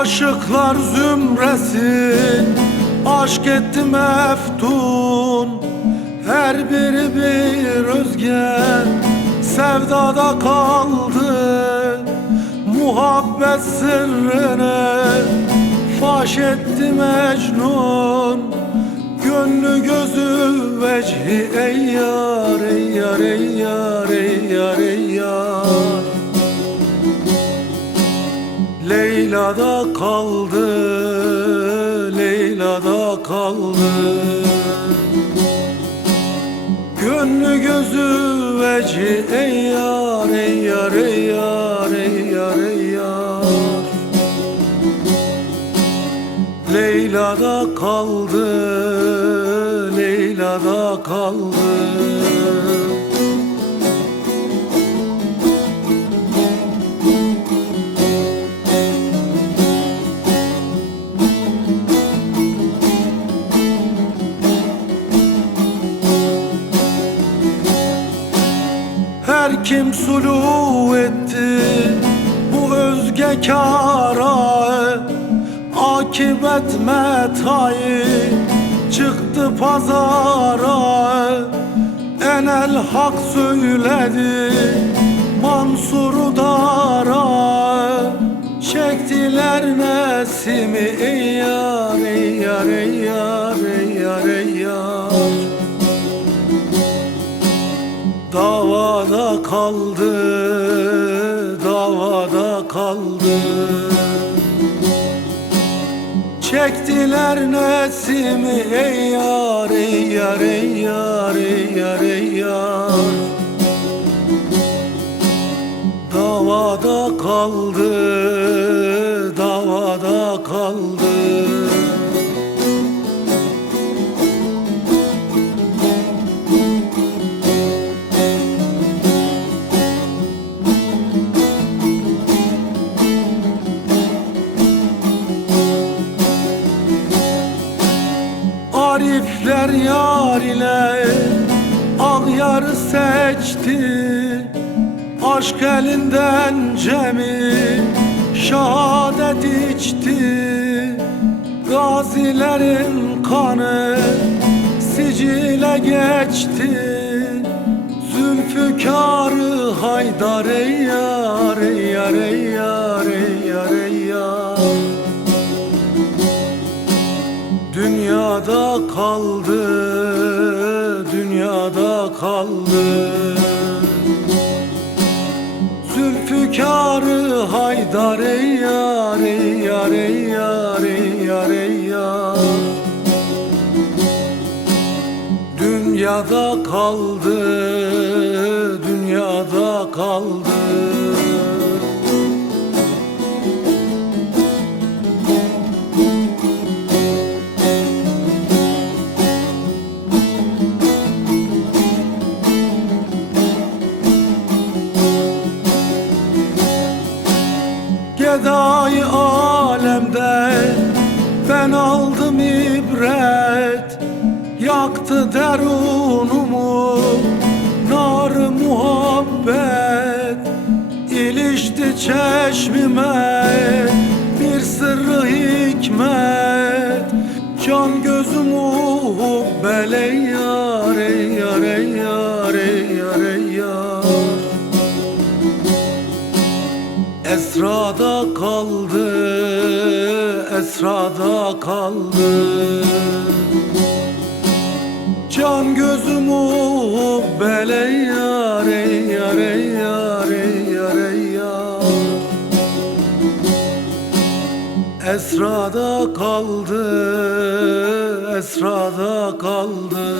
Aşıklar zümresi aşk etti meftun, her biri bir özge sevdada kaldı. Muhabbet sırrını faş etti Mecnun, gönlü gözü vecihi ey yar, ey yar, ey yar, ey yar, ey yar. Leyla'da kaldı, Leyla'da kaldı. Gönlü gözü veci ey yar, ey yar, ey yar, ey yar, ey yar. Leyla'da kaldı, Leyla'da kaldı. Her kim sulu etti bu özge kâra, akibet metayı çıktı pazara. Enel hak söyledi Mansur Dara, çektiler nesimi ey yar, ey yar, ey yar, ey yar, ey yar. Davada kaldı, davada kaldı. Çektiler nesimi ey yar, ey yar, ey yar, ey yar, ey yar. Davada kaldı, davada kaldı. Arifler yar ile ağyarı seçti, aşk elinden cemi şehadet içti. Gazilerin kanı sicile geçti, Zülfikar'ı Haydar ey yar, ey yar, ey yar, ey yar, ey yar. Dünyada kaldı, dünyada kaldı. Zülfikar'ı Haydar ey yar, ey yar, ey yar, ey yar, ey yar. Dünyada kaldı, dünyada kaldı. Gedai alemde ben aldım ibret, yaktı derunumu nar-ı muhabbet. İlişti çeşmime bir sırrı hikmet, can gözüm hubbel ey yar, ey yar, ey yar, ey yar, ey yar. Esrada kaldı, esrada kaldı. Can gözüm hubbel ey yar, ey yar, ey yar, ey yar, ey yar. Esrada kaldı, esrada kaldı.